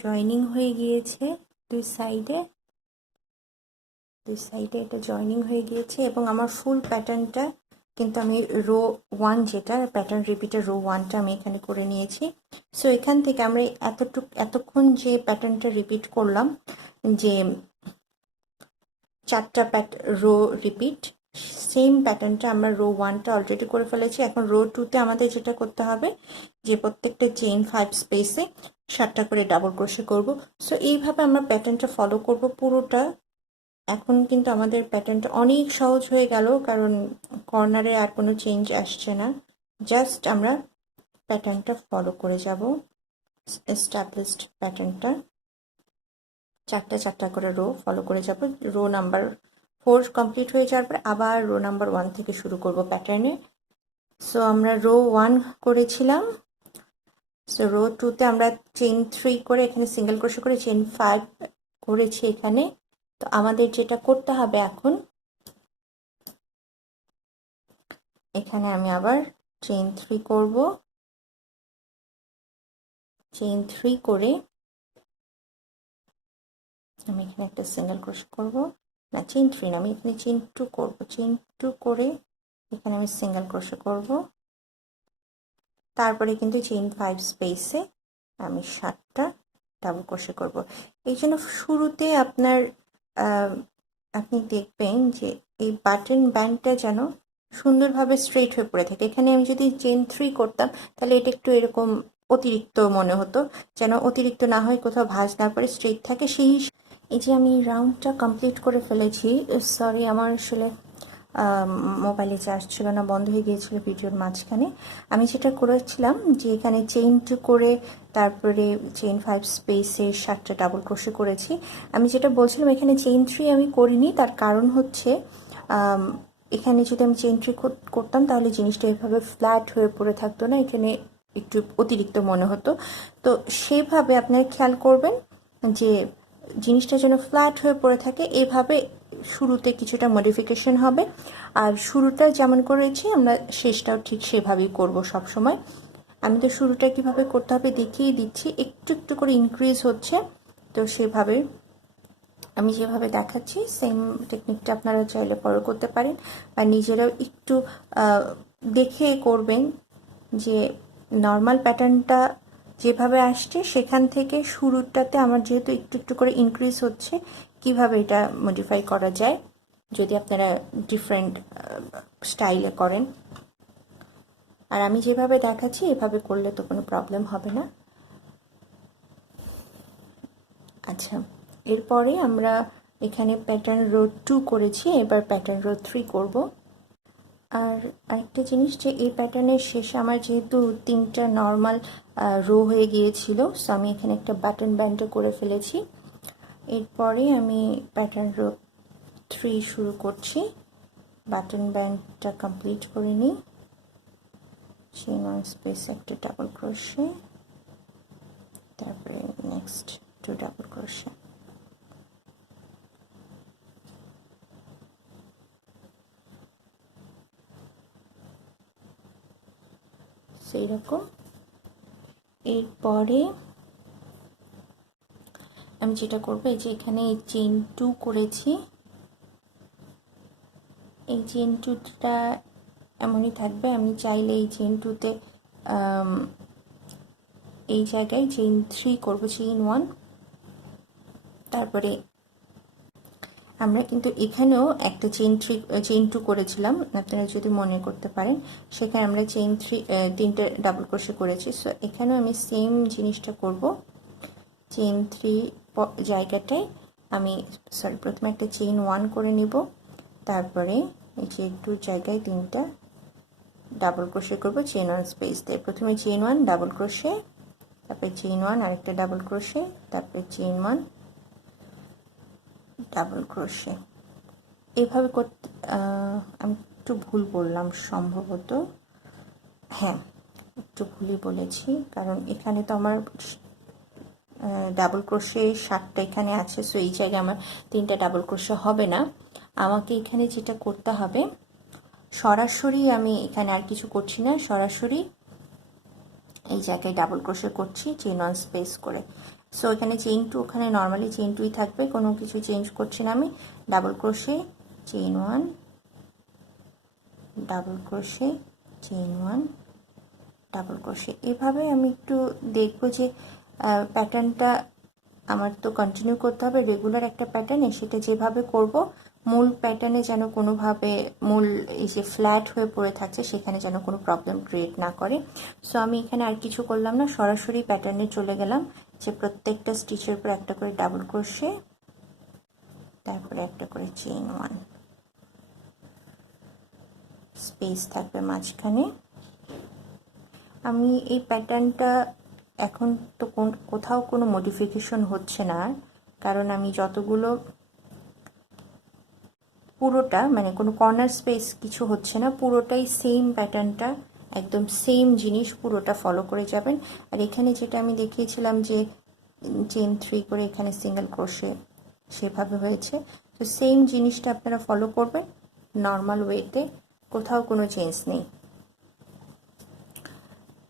Joining হয়ে গিয়েছে দুই সাইডে এটা জয়েনিং হয়ে গিয়েছে এবং আমার ফুল প্যাটার্নটা কিন্তু আমি রো 1 যেটা প্যাটার্ন রিপিটের রো 1টা আমি এখানে করে নিয়েছি। সো এখান থেকে আমরা এতক্ষণ যে প্যাটার্নটা রিপিট করলাম, যে 4টা রো রিপিট, সেম প্যাটার্নটা আমরা রো 1টা অলরেডি করে ফেলেছি। এখন রো 2তে আমাদের যেটা করতে হবে যে প্রত্যেকটা চেইন 5 স্পেসে 7টা করে ডাবল ক্রোশে করব। সো এইভাবে আমরা প্যাটার্নটা ফলো করব পুরোটা। এখন কিন্তু আমাদের প্যাটার্নটা অনেক সহজ হয়ে গেল, কারণ কর্নারে আর কোনো চেঞ্জ আসছে না। জাস্ট আমরা প্যাটার্নটা ফলো করে যাব, এস্টাবলিশড প্যাটার্নটা 4টা করে রো ফলো করে যাব। রো নাম্বার 4 কমপ্লিট হয়ে যাওয়ার পর আবার রো নাম্বার 1 থেকে শুরু করব প্যাটার্নে। সো আমরা রো 1 করেছিলাম, সো রো 2তে আমরা চেইন 3 করে এখানে সিঙ্গেল ক্রোশে করে চেইন 5 করেছি এখানে। তো আমাদের যেটা করতে হবে এখন, এখানে আমি আবার চেইন 3 করব। চেইন 3 করে আমি এখানে একটা সিঙ্গেল ক্রোশে করব, না চেইন 3 না, আমি এখানে চেইন 2 করব। চেইন 2 করে এখানে আমি সিঙ্গেল ক্রোশে করব, তারপরে কিন্তু চেইন 5 স্পেসে আমি 7টা ডাবল ক্রোশে করব। এই জন্য শুরুতে আপনি দেখবেন যে এই বাটন ব্যান্ডটা যেন সুন্দরভাবে স্ট্রেট হয়ে পড়ে থাকে। এখানে আমি যদি চেইন 3 করতাম তাহলে এটা একটু এরকম অতিরিক্ত মনে হতো, যেন অতিরিক্ত না হয়, কোথাও ভাঁজ না পড়ে স্ট্রেট থাকে। এই যে আমি রাউন্ডটা কমপ্লিট করে ফেলেছি। সরি, আমার আসলে মোবাইলে চার্জ ছিল না, বন্ধ হয়ে গিয়েছিল ভিডিওর মাঝখানে। আমি যেটা করেছিলাম যে এখানে চেইন 2 করে তারপরে চেইন 5 স্পেসে 7টা ডাবল ক্রোশে করেছি। আমি যেটা বলছিলাম এখানে চেইন 3 আমি করিনি, তার কারণ হচ্ছে এখানে যদি আমি চেইন 3 করতাম তাহলে জিনিসটা এভাবে ফ্ল্যাট হয়ে পড়ে থাকতো না, এখানে একটু অতিরিক্ত মনে হতো। তো সেভাবে আপনারা খেয়াল করবেন যে জিনিসটা যেন ফ্ল্যাট হয়ে পড়ে থাকে। এইভাবে শুরুতে কিছুটা মডিফিকেশন হবে, আর শুরুটা যেমন করেছি আমরা শেষটাও ঠিক সেভাবেই করব সব সময়। আমি তো শুরুটা কিভাবে করতে হবে দেখিয়ে দিচ্ছি, একটু একটু করে ইনক্রিজ হচ্ছে। তো সেভাবে আমি যেভাবে দেখাচ্ছি সেম টেকনিকটা আপনারা চাইলে ফলো করতে পারেন, বা নিজেরাও একটু দেখে করবেন যে নর্মাল প্যাটার্নটা যেভাবে আসছে সেখান থেকে শুরুটাতে আমার যেহেতু একটু একটু করে ইনক্রিজ হচ্ছে, কিভাবে এটা মডিফাই করা যায় যদি আপনারা ডিফারেন্ট স্টাইলে করেন। আর আমি যেভাবে দেখাচ্ছি এভাবে করলে তো কোনো প্রবলেম হবে না। আচ্ছা, এরপরে আমরা এখানে প্যাটার্ন রো 2 করেছি, এবার প্যাটার্ন রো 3 করব। আর আরেকটা জিনিস, যে এই প্যাটার্নের শেষে আমার যেহেতু 3টা নর্মাল রো হয়ে গিয়েছিল, সো আমি এখানে একটা বাটন ব্যান্ডও করে ফেলেছি। এরপরে আমি প্যাটার্ন রো 3 শুরু করছি। বাটন ব্যান্ডটা কমপ্লিট করে নিই, চেইন 1 স্পেস একটা ডাবল ক্রোশে, তারপরে নেক্সট 2 ডাবল ক্রোশে। সেই রকম এরপরে আমি যেটা করবো, এই যে এখানে এই চেইন 2 করেছি, এই চেইন 2টা এমনই থাকবে। আমি চাইলে এই চেইন 2তে এই জায়গায় চেইন 3 করব, চেইন 1। তারপরে আমরা কিন্তু এখানেও একটা চেইন 2 করেছিলাম, আপনারা যদি মনে করতে পারেন, সেখানে আমরা চেইন 3 ডাবল ক্রোশে করেছি। সো এখানেও আমি সেম জিনিসটা করব। চেইন 3 জায়গাটায় আমি প্রথমে একটা চেইন 1 করে নিব, তারপরে এই যে একটু জায়গায় 3টা ডাবল ক্রোশে করব চেইন 1 স্পেস দিয়ে। প্রথমে চেইন 1 ডাবল ক্রোশে, তারপরে চেইন 1 আরেকটা ডাবল ক্রোশে, তারপরে চেইন 1 ডাবল ক্রোশে। এভাবে করতে আমি একটু ভুল বললাম সম্ভবত, হ্যাঁ একটু ভুলই বলেছি, কারণ এখানে তো আমার ডাবল ক্রোশে 7টা এখানে আছে। সো এই জায়গায় আমার 3টা ডাবল ক্রোশে হবে না। আমাকে এখানে যেটা করতে হবে, সরাসরি আমি এখানে আর কিছু করছি না, সরাসরি এই জায়গায় ডাবল ক্রোশে করছি চেইন 1 স্পেস করে। সো এখানে চেইন 2, ওখানে নর্মালি চেইন 2ই থাকবে, কোনো কিছু চেঞ্জ করছি না আমি। Double crochet, chain 1, double crochet, chain 1, double crochet. এভাবে আমি একটু দেখব যে প্যাটার্নটা আমার তো কন্টিনিউ করতে হবে রেগুলার একটা প্যাটার্নে, সেটা যেভাবে করব মূল প্যাটার্নে যেন কোনোভাবে মূল এই যে ফ্ল্যাট হয়ে পড়ে থাকছে সেখানে যেন কোনো প্রবলেম ক্রিয়েট না করে। সো আমি এখানে আর কিছু করলাম না, সরাসরি প্যাটার্নে চলে গেলাম, যে প্রত্যেকটা স্টিচের উপর একটা করে ডাবল ক্রোশে, তারপরে একটা করে চেইন 1, স্পেস থাকবে মাঝখানে। আমি এই প্যাটার্নটা এখন তো কোথাও কোনো মডিফিকেশন হচ্ছে না, কারণ আমি যতগুলো পুরোটা মানে কোনো কর্নার স্পেস কিছু হচ্ছে না, পুরোটাই সেম প্যাটার্নটা, একদম সেম জিনিস পুরোটা ফলো করে যাবেন। আর এখানে যেটা আমি দেখিয়েছিলাম যে চেইন 3 করে এখানে সিঙ্গেল ক্রোশে, সেভাবে হয়েছে। তো সেম জিনিসটা আপনারা ফলো করবেন নর্মাল ওয়েতে, কোথাও কোনো চেঞ্জ নেই।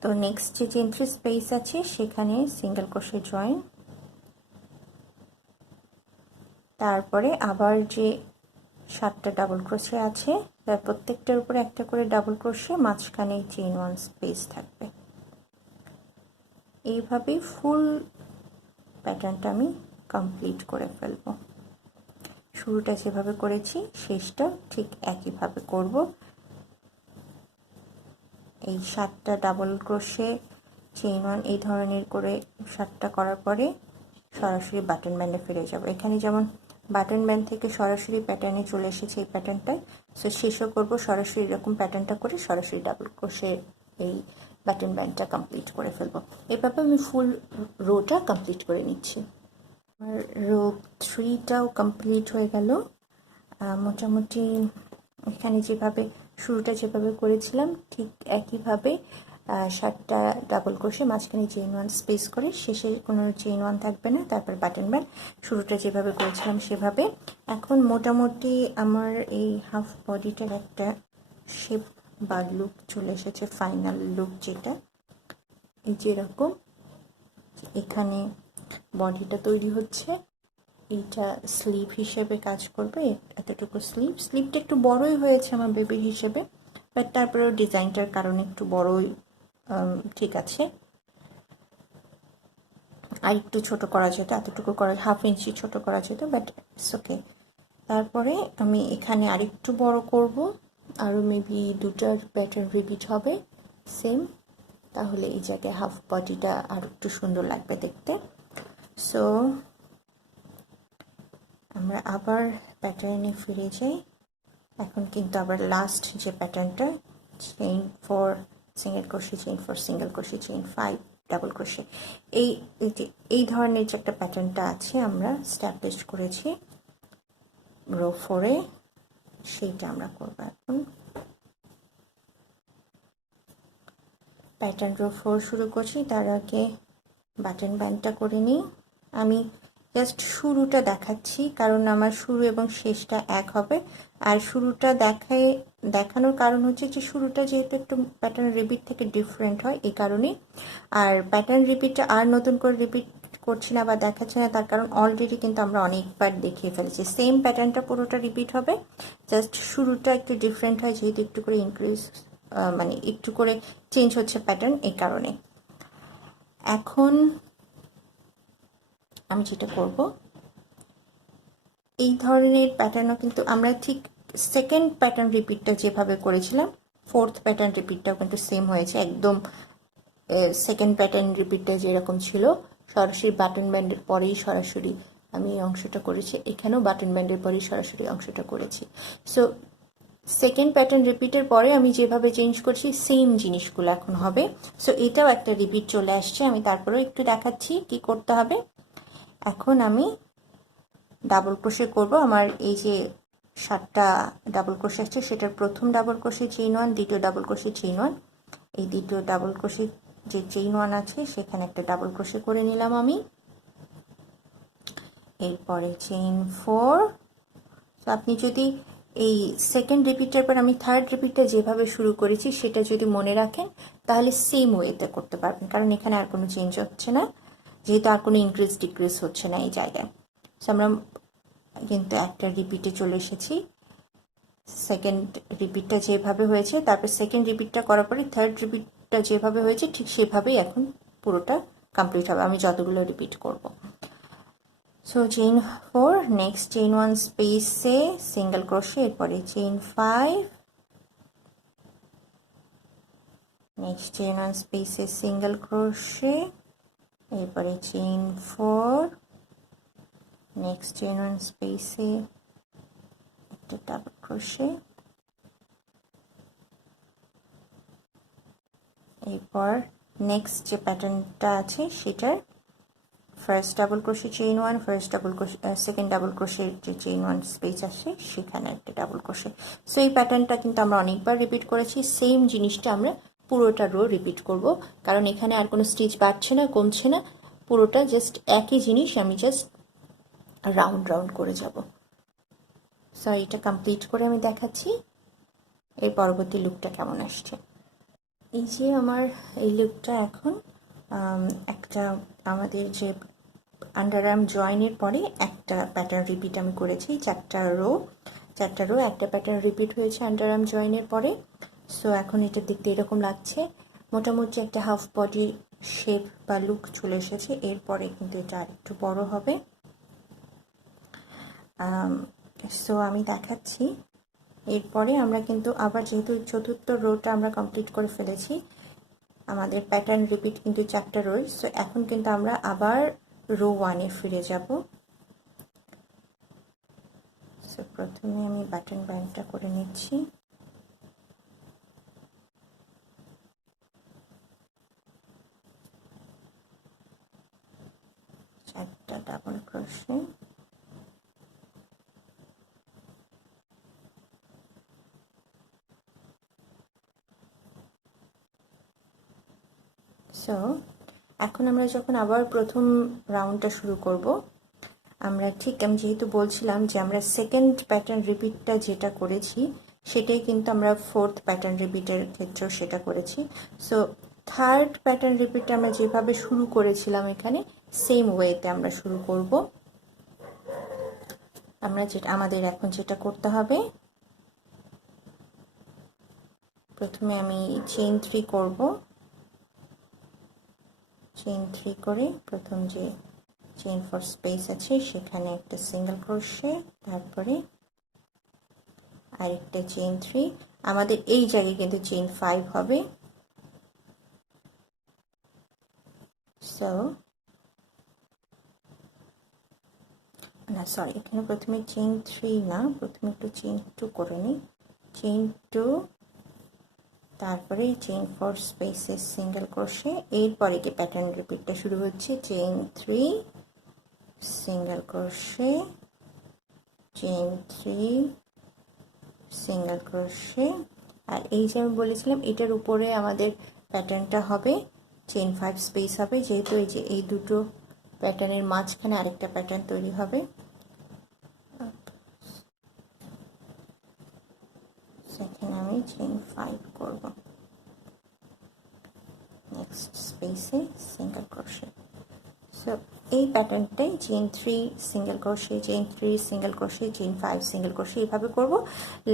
তো নেক্সট যে চেইন 3 স্পেস আছে সেখানে সিঙ্গেল ক্রোশে জয়েন, তারপরে আবার যে 7টা ডাবল ক্রোশে আছে তার প্রত্যেকটার উপরে একটা করে ডাবল ক্রোশে, মাঝখানে চেইন 1 স্পেস থাকবে। এইভাবেই ফুল প্যাটার্নটা আমি কমপ্লিট করে ফেলব। শুরুটা যেভাবে করেছি শেষটা ঠিক একইভাবে করব। এই 7টা ডাবল ক্রোশে, চেইন 1 এই ধরনের করে 7টা করার পরে সরাসরি বাটন ব্যান্ডে ফিরে যাব। এখানে যেমন বাটন ব্যান্ড থেকে সরাসরি প্যাটার্নে চলে এসেছে এই প্যাটার্নটায়, সো শেষও করব সরাসরি এরকম প্যাটার্নটা করে সরাসরি ডাবল ক্রোশে এই বাটন ব্যান্ডটা কমপ্লিট করে ফেলবো। এভাবে আমি ফুল রোটা কমপ্লিট করে নিচ্ছি। আমার রো 3টাও কমপ্লিট হয়ে গেল। মোটামুটি এখানে যেভাবে শুরুটা যেভাবে করেছিলাম ঠিক একইভাবে 7টা ডাবল ক্রোশে, মাঝখানে চেইন 1 স্পেস করে, শেষে কোনো চেইন 1 থাকবে না, তারপর বাটন ব্যান্ড, শুরুটা যেভাবে করেছিলাম সেভাবে। এখন মোটামুটি আমার এই হাফ বডিটার একটা শেপ বা লুক চলে এসেছে, ফাইনাল লুক যেটা এই যেরকম এখানে বডিটা তৈরি হচ্ছে। এইটা স্লিভ হিসেবে কাজ করবে, এতটুকু স্লিভটা একটু বড়ই হয়েছে আমার বেবির হিসেবে, বাট তারপরেও ডিজাইনটার কারণে একটু বড়ই ঠিক আছে। আর একটু ছোট করা যেত, এতটুকু করা 1/2 ইঞ্চি ছোট করা যেত, বাট ইটস ওকে। তারপরে আমি এখানে আরেকটু বড় করব, আরও মেবি 2টার প্যাটার্ন রিপিট হবে সেম, তাহলে এই জায়গায় হাফ বডিটা আর একটু সুন্দর লাগবে দেখতে। সো আমরা আবার প্যাটার্নে ফিরে যাই। এখন কিন্তু আবার লাস্ট যে প্যাটার্নটা, chain 4 single crochet, chain 4 single crochet, chain 5 double crochet, এই ধরনের যে একটা প্যাটার্নটা আছে আমরা স্ট্যাবলিশ করেছি রো 4-এ, সেইটা আমরা করবো এখন। প্যাটার্ন রো 4 শুরু করছি, তার আগে বাটন ব্যান্ডটা করে নিই। আমি জাস্ট শুরুটা দেখাচ্ছি কারণ আমার শুরু এবং শেষটা এক হবে, আর শুরুটা দেখানোর কারণ হচ্ছে যে শুরুটা যেহেতু একটু প্যাটার্ন রিপিট থেকে ডিফারেন্ট হয় এই কারণে। আর প্যাটার্ন রিপিটটা আর নতুন করে রিপিট করছি না বা দেখাচ্ছি না, তার কারণ অলরেডি কিন্তু আমরা অনেকবার দেখিয়ে ফেলেছি, সেম প্যাটার্নটা পুরোটা রিপিট হবে, জাস্ট শুরুটা একটু ডিফারেন্ট হয় যেহেতু একটু করে ইনক্রিজ মানে একটু করে চেঞ্জ হচ্ছে প্যাটার্ন, এই কারণে। এখন আমি যেটা করব, এই ধরনের প্যাটার্নও কিন্তু আমরা ঠিক সেকেন্ড প্যাটার্ন রিপিটটা যেভাবে করেছিলাম, 4th প্যাটার্ন রিপিটটাও কিন্তু সেম হয়েছে একদম। সেকেন্ড প্যাটার্ন রিপিটটা যেরকম ছিল সরাসরি বাটন ব্যান্ডের পরেই সরাসরি আমি এই অংশটা করেছি, এখানেও বাটন ব্যান্ডের পরেই সরাসরি অংশটা করেছি। সো সেকেন্ড প্যাটার্ন রিপিটের পরে আমি যেভাবে চেঞ্জ করছি সেম জিনিসগুলো এখন হবে। সো এটাও একটা রিপিট চলে আসছে, আমি তারপরেও একটু দেখাচ্ছি কি করতে হবে। এখন আমি ডাবল ক্রোশে করব। আমার এই যে 7টা ডাবল ক্রোশে আসছে সেটার প্রথম ডাবল ক্রোশে চেইন 1, দ্বিতীয় ডাবল ক্রোশে চেইন 1, এই দ্বিতীয় ডাবল ক্রোশে যে চেইন 1 আছে সেখানে একটা ডাবল ক্রোশে করে নিলাম আমি। এরপরে চেইন 4। তো আপনি যদি এই সেকেন্ড রিপিটের পর আমি থার্ড রিপিটটা যেভাবে শুরু করেছি সেটা যদি মনে রাখেন তাহলে সেম ওয়েতে করতে পারবেন, কারণ এখানে আর কোনো চেঞ্জ হচ্ছে না, যেহেতু আর কোনো ইনক্রিজ ডিক্রিজ হচ্ছে না এই জায়গায়। সো আমরা কিন্তু একটা রিপিটে চলে এসেছি। সেকেন্ড রিপিটটা যেভাবে হয়েছে, তারপর সেকেন্ড রিপিটটা করার পরে থার্ড রিপিটটা যেভাবে হয়েছে ঠিক সেভাবেই এখন পুরোটা কমপ্লিট হবে, আমি যতগুলো রিপিট করব। সো চেইন 4, নেক্সট চেইন 1 স্পেসে সিঙ্গেল ক্রোশে, এরপরে চেইন 5, নেক্সট চেইন 1 স্পেসে সিঙ্গেল ক্রোশে, এরপরে চেইন 4, নেক্সট চেইন 1 স্পেসে একটা ডাবল ক্রোশে, এরপর নেক্সট যে প্যাটার্নটা আছে সেটার first double crochet chain 1, first double crochet, second double ক্রোশের যে চেইন 1 স্পেস আসে সেখানে একটা ডাবল ক্রোশে। সো এই প্যাটার্নটা কিন্তু আমরা অনেকবার রিপিট করেছি। সেম জিনিসটা আমরা পুরোটা রো রিপিট করব, কারণ এখানে আর কোনো স্টিচ বাড়ছে না, কমছে না, পুরোটা জাস্ট একই জিনিস, আমি জাস্ট রাউন্ড রাউন্ড করে যাব। সো এটা কমপ্লিট করে আমি দেখাচ্ছি এর পরবর্তী লুকটা কেমন আসছে। এই যে আমার এই লুকটা এখন একটা আমাদের যে আন্ডারআর্ম জয়েনের পরে একটা প্যাটার্ন রিপিট আমি করেছি, চারটা রো একটা প্যাটার্ন রিপিট হয়েছে আন্ডারআর্ম জয়েনের পরে। সো এখন এটা দেখতে এরকম লাগছে, মোটামুটি একটা হাফ বডি শেপ বা লুক চলে এসেছে। এরপরে কিন্তু এটা আরেকটু বড় হবে। সো আমি দেখাচ্ছি। এরপরে আমরা কিন্তু আবার, যেহেতু চতুর্থ রোটা আমরা কমপ্লিট করে ফেলেছি, আমাদের প্যাটার্ন রিপিট কিন্তু চারটা রো। সো এখন কিন্তু আমরা আবার রো 1-এ ফিরে যাব। সো প্রথমে আমি বাটন ব্যান্ডটা করে নিচ্ছি, চারটা ডাবল ক্রোশে, সো এখন আমরা যখন আবার প্রথম রাউন্ডটা শুরু করব, আমরা ঠিক, আমি যেহেতু বলছিলাম যে আমরা সেকেন্ড প্যাটার্ন রিপিটটা যেটা করেছি সেটাই কিন্তু আমরা ফোর্থ প্যাটার্ন রিপিটের ক্ষেত্রেও সেটা করেছি। সো থার্ড প্যাটার্ন রিপিটটা আমরা যেভাবে শুরু করেছিলাম এখানে সেম ওয়েতে আমরা শুরু করব। আমাদের এখন যেটা করতে হবে, প্রথমে আমি চেইন 3 করব, চেইন 3 করে প্রথম যে চেইন 4 স্পেস আছে সেখানে একটা সিঙ্গেল ক্রোশে, তারপরে আরেকটা চেইন 3, আমাদের এই জায়গায় কিন্তু চেইন 5 হবে। সো না, সরি, এখানে প্রথমে চেইন 3 না, প্রথমে একটু চেইন 2 করে নিই। চেইন 2, তারপরে চেইন 4 স্পেসে সিঙ্গেল ক্রোশে, এরপরে কি প্যাটার্ন রিপিটটা শুরু হচ্ছে, chain 3 single crochet, chain 3 single crochet. আর এই যে আমি বলেছিলাম এটার উপরে আমাদের প্যাটার্নটা হবে চেইন 5 স্পেস হবে, যেহেতু এই যে এই দুটো প্যাটার্নের মাঝখানে আরেকটা প্যাটার্ন তৈরি হবে। সেখানে আমি চেইন 5 করব, নেক্সট স্পেসে সিঙ্গেল ক্রোশে। সো এই প্যাটার্নটাই chain 3 single crochet, chain 3 single crochet, chain 5 single crochet, এইভাবে করব।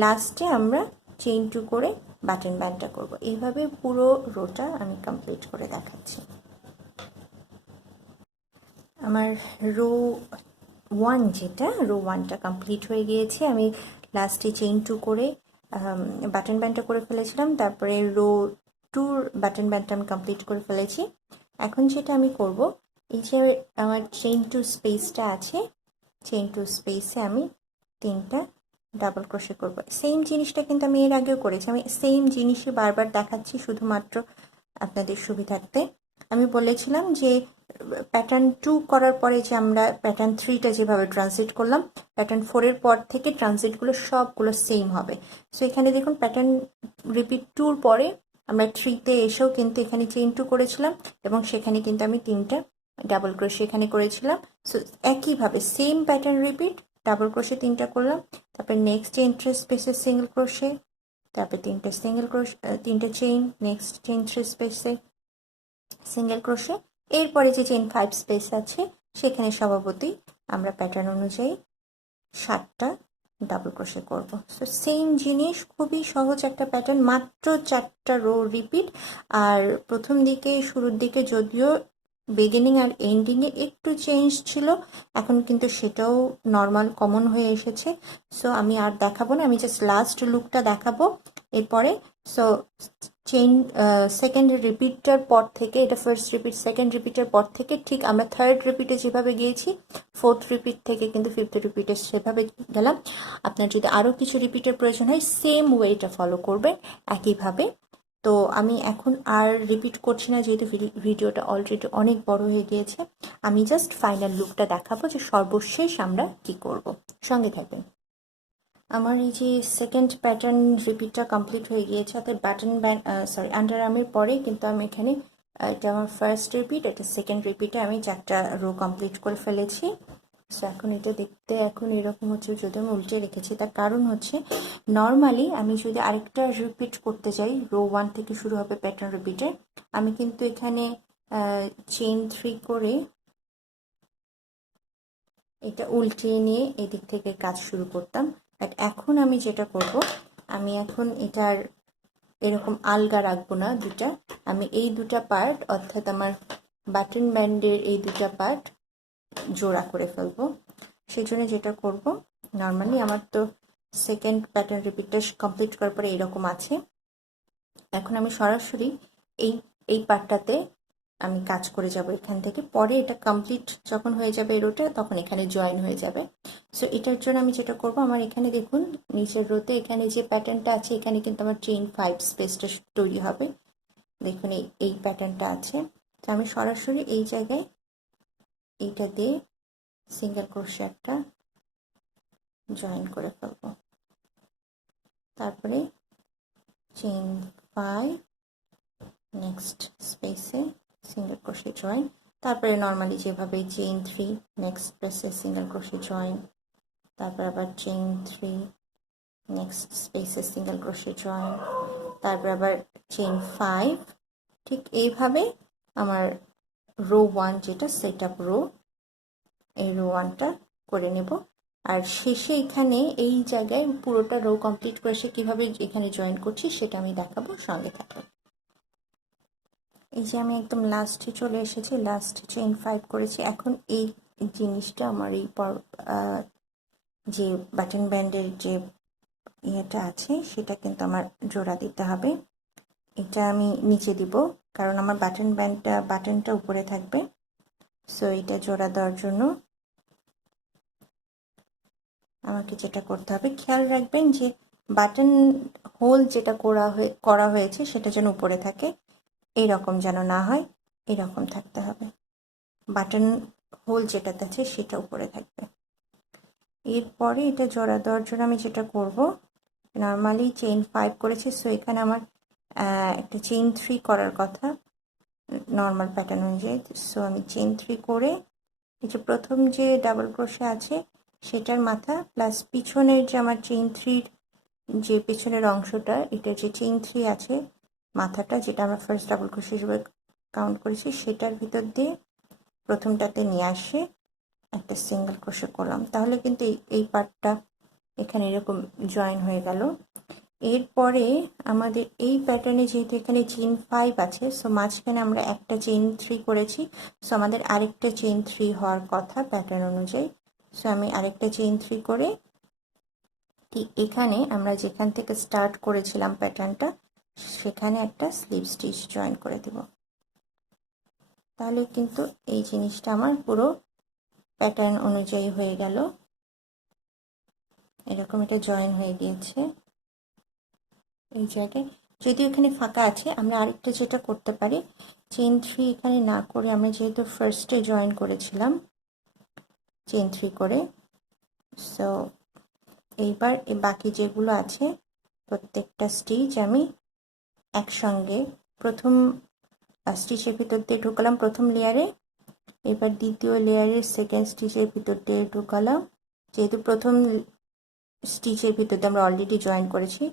লাস্টে আমরা চেইন 2 করে বাটন ব্যান্ডটা করব। এইভাবে পুরো রোটা আমি কমপ্লিট করে দেখাচ্ছি। আমার রো 1, যেটা রো 1টা কমপ্লিট হয়ে গিয়েছে। আমি লাস্টে চেইন 2 করে বাটন ব্যান্ডটা করে ফেলেছিলাম, তারপরে রো 2 বাটন ব্যান্ডটা আমি কমপ্লিট করে ফেলেছি। এখন যেটা আমি করব, এই যে আমার চেইন 2 স্পেসটা আছে, চেইন 2 স্পেসে আমি 3টা ডাবল ক্রোশে করব। সেম জিনিসটা কিন্তু আমি এর আগেও করেছি, আমি সেম জিনিসই বারবার দেখাচ্ছি শুধুমাত্র আপনাদের সুবিধার্থে। আমি বলেছিলাম যে প্যাটার্ন 2 করার পরে যে আমরা প্যাটার্ন 3টা যেভাবে ট্রানজিট করলাম, প্যাটার্ন 4-এর পর থেকে ট্রানজিটগুলো সবগুলো সেম হবে। সো এখানে দেখুন প্যাটার্ন রিপিট 2-র পরে আমরা 3-তে এসেও কিন্তু এখানে চেইন 2 করেছিলাম, এবং সেখানে কিন্তু আমি 3টা ডাবল ক্রোশে এখানে করেছিলাম। সো একইভাবে same pattern repeat, double crochet 3টা করলাম, তারপর নেক্সট চেইন 3 স্পেসে সিঙ্গেল ক্রোশে, তারপর 3টা সিঙ্গেল ক্রোশে, 3টা চেইন, নেক্সট চেইন 3 স্পেসে সিঙ্গেল ক্রোশে, এরপরে যে চেইন 5 স্পেস আছে সেখানে স্বভাবতই আমরা প্যাটার্ন অনুযায়ী 7টা ডাবল ক্রোশে করব। সো সেম জিনিস, খুবই সহজ একটা প্যাটার্ন, মাত্র 4টা রো রিপিট। আর প্রথম দিকে শুরুর দিকে যদিও বিগিনিং আর এন্ডিংয়ে একটু চেঞ্জ ছিল, এখন কিন্তু সেটাও নর্মাল কমন হয়ে এসেছে। সো আমি আর দেখাবো না, আমি জাস্ট লাস্ট লুকটা দেখাবো এরপরে। সো চেইন সেকেন্ড রিপিটটার পর থেকে, এটা ফার্স্ট রিপিট, সেকেন্ড রিপিটের পর থেকে ঠিক আমরা থার্ড রিপিটে যেভাবে গিয়েছি, ফোর্থ রিপিট থেকে কিন্তু ফিফথ রিপিটে সেভাবে গেলাম। আপনার যদি আরও কিছু রিপিটের প্রয়োজন হয় সেম ওয়েটা ফলো করবেন একইভাবে। তো আমি এখন আর রিপিট করছি না, যেহেতু ভিডিওটা অলরেডি অনেক বড় হয়ে গিয়েছে। আমি জাস্ট ফাইনাল লুকটা দেখাবো যে সর্বশেষ আমরা কি করব। সঙ্গে থাকবেন। আমার এই যে সেকেন্ড প্যাটার্ন রিপিটটা কমপ্লিট হয়ে গিয়েছে, অর্থাৎ বাটন ব্যান্ড আন্ডার আর্মের পরে কিন্তু আমি এখানে এটা আমার ফার্স্ট রিপিট, এটা সেকেন্ড রিপিটে আমি 4টা রো কমপ্লিট করে ফেলেছি। সো এখন এটা দেখতে এখন এরকম হচ্ছে, যদি আমি উল্টে রেখেছি তার কারণ হচ্ছে নর্মালি আমি যদি আরেকটা রিপিট করতে যাই, রো 1 থেকে শুরু হবে প্যাটার্ন রিপিটে, আমি কিন্তু এখানে চেইন 3 করে এটা উল্টিয়ে নিয়ে এদিক থেকে কাজ শুরু করতাম। বাট এখন আমি যেটা করব, আমি এখন এটার এরকম আলগা রাখবো না দুটা, আমি এই দুটা পার্ট অর্থাৎ আমার বাটন ব্যান্ডের এই দুটা পার্ট জোড়া করে ফেলবো। সেই জন্য যেটা করব, নর্মালি আমার তো সেকেন্ড প্যাটার্ন রিপিটটা কমপ্লিট করার পরে এরকম আছে। এখন আমি সরাসরি এই এই পার্টটাতে আমি কাজ করে যাব এখান থেকে, পরে এটা কমপ্লিট যখন হয়ে যাবে রোটা তখন এখানে জয়েন হয়ে যাবে। সো এটার জন্য আমি যেটা করব, আমার এখানে দেখুন নিচের রোতে এখানে যে প্যাটার্নটা আছে এখানে কিন্তু আমার চেইন 5 স্পেসটা তৈরি হবে। দেখুন এই প্যাটার্নটা আছে। তো আমি সরাসরি এই জায়গায় এইটা দিয়ে সিঙ্গেল ক্রোশে একটা জয়েন করে ফেলবো, তারপরে চেইন 5 নেক্সট স্পেসে সিঙ্গেল ক্রোশে জয়েন, তারপরে নর্মালি যেভাবে চেইন 3 নেক্সট স্পেসে সিঙ্গেল ক্রোশে জয়েন, তারপর আবার চেইন 3 নেক্সট স্পেসে সিঙ্গেল ক্রোশে জয়েন, তারপর আবার চেইন 5। ঠিক এইভাবে আমার রো 1 যেটা সেট আপ রো, এই রো 1টা করে নেব। আর শেষে এখানে এই জায়গায় পুরোটা রো কমপ্লিট করে সে কীভাবে এখানে জয়েন করছি সেটা আমি দেখাবো, সঙ্গে থাকবো। এই যে আমি একদম লাস্টে চলে এসেছি, লাস্ট চেইন 5 করেছি। এখন এই জিনিসটা আমার এই যে বাটন ব্যান্ডের যে ইয়েটা আছে সেটা কিন্তু আমার জোড়া দিতে হবে। এটা আমি নিচে দিব কারণ আমার বাটনটা উপরে থাকবে। সো এটা জোড়া দেওয়ার জন্য আমাকে যেটা করতে হবে, খেয়াল রাখবেন যে বাটন হোল যেটা করা হয়েছে সেটা যেন উপরে থাকে, এইরকম যেন না হয়, এরকম থাকতে হবে। বাটন হোল যেটাতে আছে সেটা উপরে থাকবে। এরপরে এটা জোড়া দেওয়ার জন্য আমি যেটা করব, নর্মালি চেইন 5 করেছি, সো এখানে আমার একটা চেইন 3 করার কথা নর্মাল প্যাটার্ন অনুযায়ী। সো আমি চেইন 3 করে এই যে প্রথম যে ডাবল ক্রোশে আছে সেটার মাথা প্লাস পিছনের যে আমার চেইন 3 যে পিছনের অংশটা, এটা যে চেইন 3 আছে মাথাটা, যেটা আমরা ফার্স্ট ডাবল ক্রোশে হিসেবে কাউন্ট করেছি, সেটার ভিতর দিয়ে প্রথমটাতে নিয়ে আসে একটা সিঙ্গেল ক্রোশে করলাম, তাহলে কিন্তু এই পার্টটা এখানে এরকম জয়েন হয়ে গেল। এরপরে আমাদের এই প্যাটার্নে যেহেতু এখানে চেইন 5 আছে, সো মাঝখানে আমরা একটা চেইন 3 করেছি, সো আমাদের আরেকটা চেইন 3 হওয়ার কথা প্যাটার্ন অনুযায়ী। সো আমি আরেকটা চেইন 3 করে ঠিক এখানে আমরা যেখান থেকে স্টার্ট করেছিলাম প্যাটার্নটা সেখানে একটা স্লিপ স্টিচ জয়েন করে দেব। তাহলে কিন্তু এই জিনিসটা আমার পুরো প্যাটার্ন অনুযায়ী হয়ে গেল, এরকম এটা জয়েন হয়ে গিয়েছে এই জায়গায়। যদিও এখানে ফাঁকা আছে, আমরা আরেকটা যেটা করতে পারি, চেইন 3 এখানে না করে আমরা যেহেতু ফার্স্টে জয়েন করেছিলাম চেইন 3 করে, সো এইবার বাকি যেগুলো আছে প্রত্যেকটা স্টিচ আমি একসঙ্গে প্রথম স্টিচের ভিতর দিয়ে ঢুকালাম প্রথম লেয়ারে, এবার দ্বিতীয় লেয়ারের সেকেন্ড স্টিচের ভিতর দিয়ে ঢুকালাম, যেহেতু প্রথম স্টিচের ভিতর দিয়ে আমরা অলরেডি জয়েন করেছি।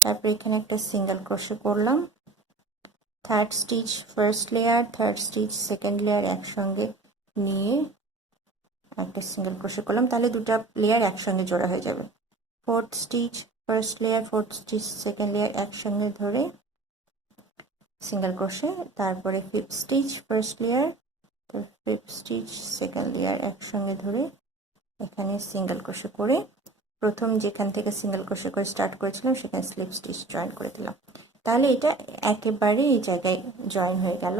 তারপরে এখানে একটা সিঙ্গেল ক্রোশে করলাম, third stitch first layer, third stitch second layer একসঙ্গে নিয়ে একটা সিঙ্গেল ক্রোশে করলাম, তাহলে দুটো লেয়ার একসঙ্গে জোড়া হয়ে যাবে। Fourth stitch first layer, fourth stitch second layer একসঙ্গে ধরে সিঙ্গেল ক্রোশে, তারপরে fifth stitch first layer, fifth stitch second layer একসঙ্গে ধরে এখানে সিঙ্গেল ক্রোশে করে প্রথম যেখান থেকে সিঙ্গেল ক্রোশে করে স্টার্ট করেছিলাম সেখানে স্লিপ স্টিচ জয়েন করে দিলাম। তাহলে এটা একেবারে এই জায়গায় জয়েন হয়ে গেল,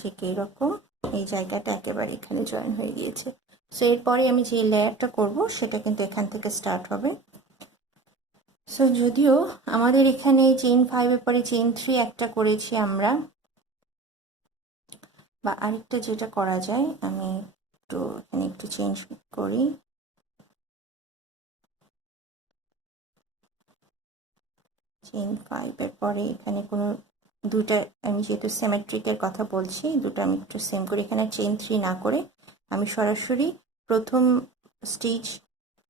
ঠিক এইরকম এই জায়গাটা একেবারে এখানে জয়েন হয়ে গিয়েছে। সো এরপরে আমি যে লেয়ারটা করব সেটা কিন্তু এখান থেকে স্টার্ট হবে। সো যদিও আমাদের এখানে চেইন 5 এর পরে চেইন 3 একটা করেছি আমরা, বা আরেকটা যেটা করা যায়, আমি একটু এখানে একটু চেঞ্জ করি। চেইন 5 এর পরে এখানে কোনো দুটা, আমি যেহেতু সিমেট্রিকের কথা বলছি, দুটো আমি একটু সেম করি। এখানে চেইন 3 না করে আমি সরাসরি প্রথম স্টিচ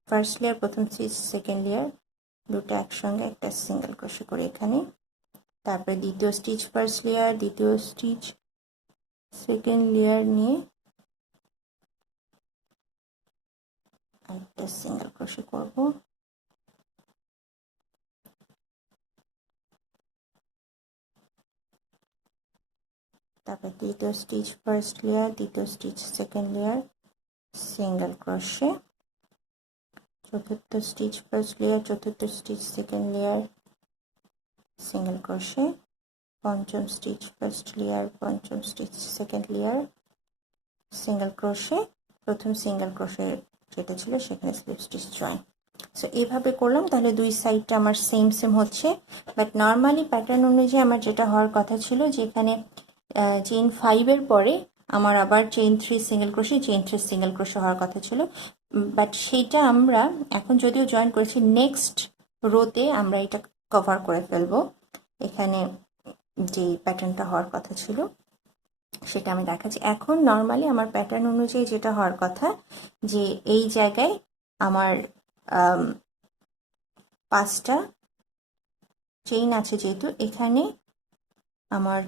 ফার্স্ট লেয়ার, প্রথম স্টিচ সেকেন্ড লেয়ার দুটো একসঙ্গে একটা সিঙ্গেল ক্রোশে করে এখানে, তারপরে দ্বিতীয় স্টিচ ফার্স্ট লেয়ার, দ্বিতীয় স্টিচ সেকেন্ড লেয়ার নিয়ে একটা সিঙ্গেল ক্রোশে করব। তারপর দ্বিতীয় স্টিচ ফার্স্ট লেয়ার, দ্বিতীয় stitch second layer single crochet, চতুর্থ স্টিচ ফার্স্ট লেয়ার, চতুর্থ stitch second layer single crochet, পঞ্চম স্টিচ ফার্স্ট লেয়ার, পঞ্চম stitch second layer single crochet, প্রথম সিঙ্গেল ক্রোশে যেটা ছিল সেখানে স্লিপ স্টিচ জয়েন। সো এইভাবে করলাম, তাহলে দুই সাইডটা আমার সেম সেম হচ্ছে। বাট নর্মালি প্যাটার্ন অনুযায়ী আমার যেটা হওয়ার কথা ছিল, যেখানে চেইন 5 এর পরে আমার আবার chain 3 single crochet, chain 3 single crochet হওয়ার কথা ছিল, বাট সেইটা আমরা এখন যদিও জয়েন করেছি, নেক্সট রোতে আমরা এটা কভার করে ফেলবো। এখানে যে প্যাটার্নটা হওয়ার কথা ছিল সেটা আমি দেখাচ্ছি। এখন নর্মালি আমার প্যাটার্ন অনুযায়ী যেটা হওয়ার কথা, যে এই জায়গায় আমার 5টা চেইন আছে, যেহেতু এখানে আমার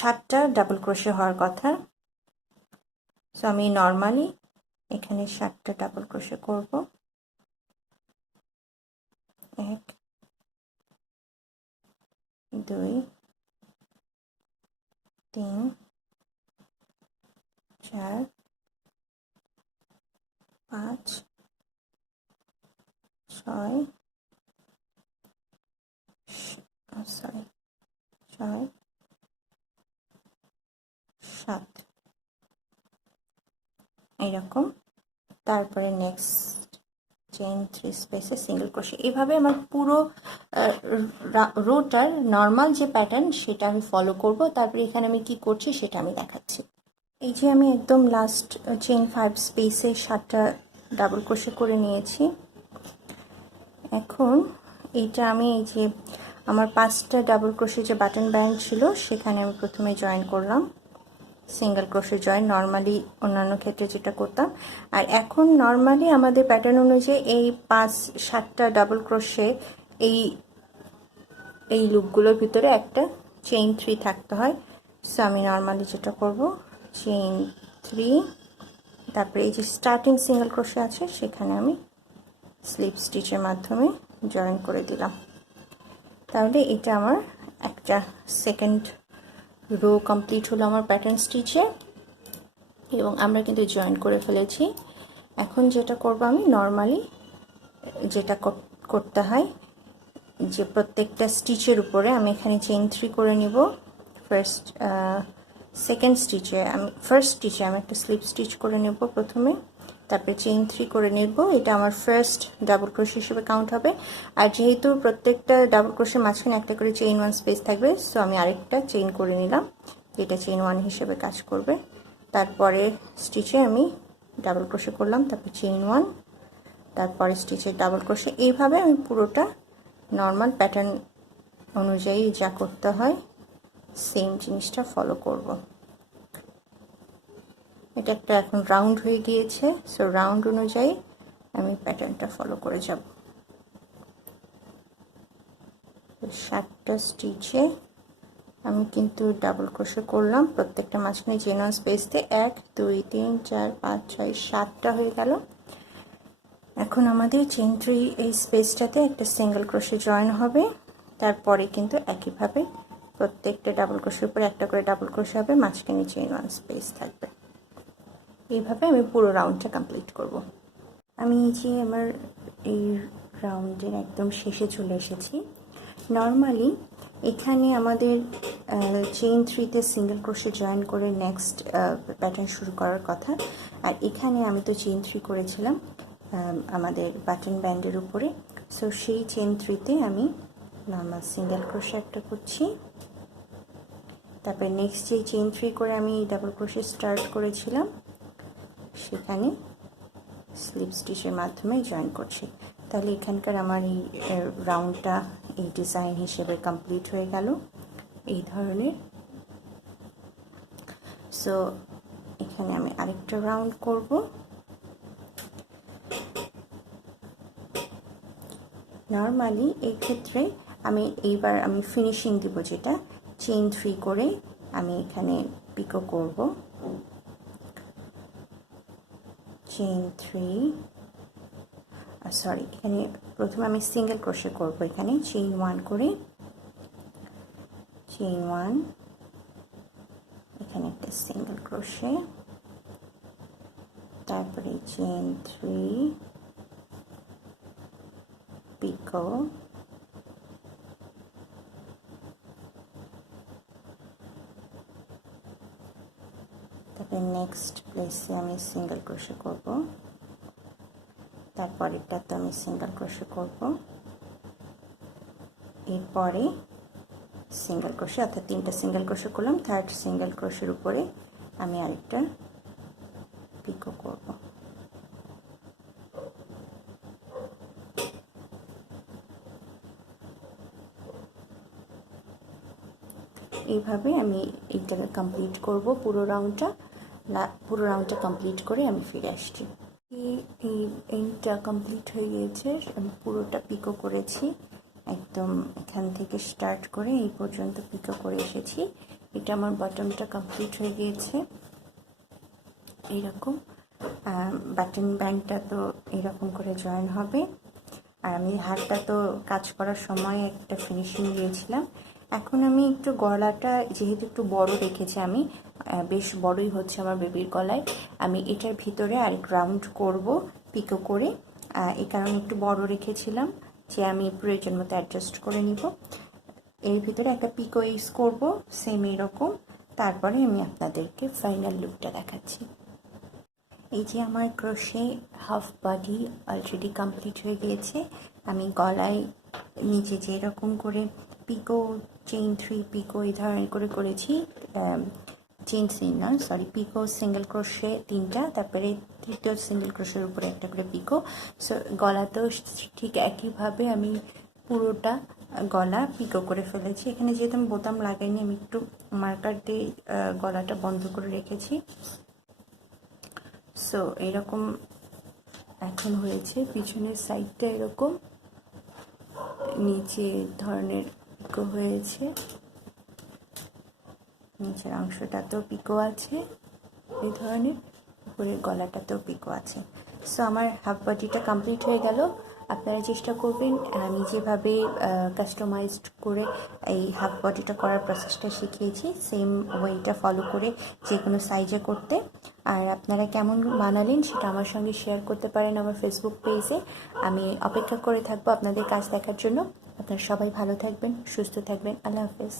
7টা ডাবল ক্রোশে হওয়ার কথা। সো আমি নর্মালি এখানে 7টা ডাবল ক্রোশে করব। 1 2 3 4 5 6 সরি 6 7 এইরকম। তারপরে নেক্সট চেইন 3 স্পেসে সিঙ্গেল ক্রোশে। এইভাবে আমার পুরো রোটার নর্মাল যে প্যাটার্ন সেটা আমি ফলো করব। তারপরে এখানে আমি কি করছি সেটা আমি দেখাচ্ছি। এই যে আমি একদম লাস্ট চেইন 5 স্পেসে 7টা ডাবল ক্রোশে করে নিয়েছি। এখন এইটা আমি এই যে আমার 5টা ডাবল ক্রোশে যে বাটন ব্যান্ড ছিল সেখানে আমি প্রথমে জয়েন করলাম, সিঙ্গেল ক্রোশে জয়েন, নর্মালি অন্যান্য ক্ষেত্রে যেটা করতাম। আর এখন নর্মালি আমাদের প্যাটার্ন অনুযায়ী এই 7টা ডাবল ক্রোশে এই লুপগুলোর ভিতরে একটা চেইন 3 থাকতে হয়। সো আমি নর্মালি যেটা করব, চেইন 3, তারপরে এই যে স্টার্টিং সিঙ্গেল ক্রোশে আছে সেখানে আমি স্লিপ স্টিচের মাধ্যমে জয়েন করে দিলাম। তাহলে এটা আমার একটা সেকেন্ড রো কমপ্লিট হলো আমার প্যাটার্ন স্টিচে, এবং আমরা কিন্তু জয়েন করে ফেলেছি। এখন যেটা করব, আমি নর্মালি যেটা করতে হয়, যে প্রত্যেকটা স্টিচের উপরে আমি এখানে চেইন 3 করে নিব। সেকেন্ড স্টিচে আমি ফার্স্ট স্টিচে আমি একটা স্লিপ স্টিচ করে নেব প্রথমে, তারপরে চেইন 3 করে নেব। এটা আমার ফার্স্ট ডাবল ক্রোশে হিসেবে কাউন্ট হবে। আর যেহেতু প্রত্যেকটা ডাবল ক্রোশের মাঝখানে একটা করে চেইন 1 স্পেস থাকবে, সো আমি আরেকটা চেইন করে নিলাম, যেটা চেইন 1 হিসেবে কাজ করবে। তারপরে স্টিচে আমি ডাবল ক্রোশে করলাম, তারপর চেইন 1, তারপরে স্টিচে ডাবল ক্রোশে। এইভাবে আমি পুরোটা নর্মাল প্যাটার্ন অনুযায়ী যা করতে হয় সেম জিনিসটা ফলো করব। এটা একটা এখন রাউন্ড হয়ে গিয়েছে, সো রাউন্ড অনুযায়ী আমি প্যাটার্নটা ফলো করে যাব। 7টা স্টিচে আমি কিন্তু ডাবল ক্রোশে করলাম, প্রত্যেকটা মাঝখানে চেইন ওয়ান স্পেস দিয়ে 1 2 3 4 5 6 7টা হয়ে গেল। এখন আমাদের চেইন 3 এই স্পেসটাতে একটা সিঙ্গেল ক্রোশে জয়েন হবে। তারপরে কিন্তু একইভাবে প্রত্যেকটা ডাবল ক্রোশের উপরে একটা করে ডাবল ক্রোশে হবে, মাঝখানে চেইন ওয়ান স্পেস থাকবে। এইভাবে আমি পুরো রাউন্ডটা কমপ্লিট করব। আমি যে আমার এই রাউন্ডের একদম শেষে চলে এসেছি। নর্মালি এখানে আমাদের চেইন 3তে সিঙ্গেল ক্রোশে জয়েন করে নেক্সট প্যাটার্ন শুরু করার কথা, আর এখানে আমি তো চেইন 3 করেছিলাম আমাদের বাটন ব্যান্ডের উপরে। সো সেই চেইন 3তে আমি নর্মাল সিঙ্গেল ক্রোশে একটা করছি, তারপরে নেক্সট যে চেইন 3 করে আমি ডাবল ক্রোশে স্টার্ট করেছিলাম সেখানে স্লিপ স্টিচের মাধ্যমে জয়েন করছি। তাহলে এখানকার আমার এই রাউন্ডটা এই ডিজাইন হিসেবে কমপ্লিট হয়ে গেল এই ধরনের। সো এখানে আমি আরেকটা রাউন্ড করব। নর্মালি এই ক্ষেত্রে এইবার আমি ফিনিশিং দিব, যেটা চেইন 3 করে আমি এখানে পিকো করব। চেইন 3 সরি, এখানে প্রথমে আমি সিঙ্গেল ক্রোশে করব। এখানে চেইন 1 করে চেইন 1, এখানে একটা সিঙ্গেল ক্রোশে, তারপরে চেইন 3 পিকো, তারপরে নেক্সট প্লেসে আমি সিঙ্গেল ক্রোশে করব, তারপরেরটাতে আমি সিঙ্গেল ক্রোশে করব, এরপরে সিঙ্গেল ক্রোশে, অর্থাৎ 3টা সিঙ্গেল ক্রোশে করলাম। থার্ড সিঙ্গেল ক্রোশের উপরে আমি আরেকটা পিকো করব। এইভাবে আমি এইটাকে কমপ্লিট করব পুরো রাউন্ডটা কমপ্লিট করে আমি ফিরে আসছি। এই এন্ডটা কমপ্লিট হয়ে গিয়েছে, আমি পুরোটা পিকো করেছি, একদম এখান থেকে স্টার্ট করে এই পর্যন্ত পিকো করে এসেছি। এটা আমার বটমটা কমপ্লিট হয়ে গিয়েছে। এইরকম বাটন ব্যান্ডটা তো এরকম করে জয়েন হবে, আর আমি হাতটা তো কাজ করার সময় একটা ফিনিশিং দিয়েছিলাম। এখন আমি একটু গলাটা যেহেতু একটু বড় রেখেছি, আমি বেশ বড়ই হচ্ছে আমার বেবির গলায়, আমি এটার ভিতরে আরেক রাউন্ড করব পিকো করে। এই কারণে একটু বড় রেখেছিলাম, যে আমি প্রয়োজন মতো অ্যাডজাস্ট করে নিব। এর ভিতরে একটা পিকো ইউজ করব সেম এরকম। তারপরে আমি আপনাদেরকে ফাইনাল লুকটা দেখাচ্ছি। এই যে আমার crochet half body already complete হয়ে গিয়েছে। আমি গলায় নিচে যেরকম করে পিকো চেইন 3 পিকো এই ধরনের করে করেছি, চেইন 3 না সরি, পিকো সিঙ্গেল ক্রোশে 3টা, তারপরে তৃতীয় সিঙ্গেল ক্রোশের উপরে একটা করে পিকো। সো গলাতেও ঠিক একইভাবে আমি পুরোটা গলা পিকো করে ফেলেছি। এখানে যেহেতু আমি বোতাম লাগাইনি, আমি একটু মার্কার দিয়ে গলাটা বন্ধ করে রেখেছি। সো এরকম এখন হয়েছে, পিছনের সাইডটা এরকম, নিচে ধরনের পিকো হয়েছে, নিচের অংশটাতেও পিকো আছে এই ধরনের, উপরের গলাটাতেও পিকো আছে। সো আমার হাফ বডিটা কমপ্লিট হয়ে গেল। আপনারা চেষ্টা করবেন আমি যেভাবে কাস্টমাইজড করে এই হাফ বডিটা করার প্রসেসটা শিখিয়েছি সেম ওয়েটা ফলো করে যে কোনো সাইজে করতে। আর আপনারা কেমন বানালেন সেটা আমার সঙ্গে শেয়ার করতে পারেন আমার ফেসবুক পেজে। আমি অপেক্ষা করে থাকবো আপনাদের কাজ দেখার জন্য। আপনারা সবাই ভালো থাকবেন, সুস্থ থাকবেন। আল্লাহ হাফেজ।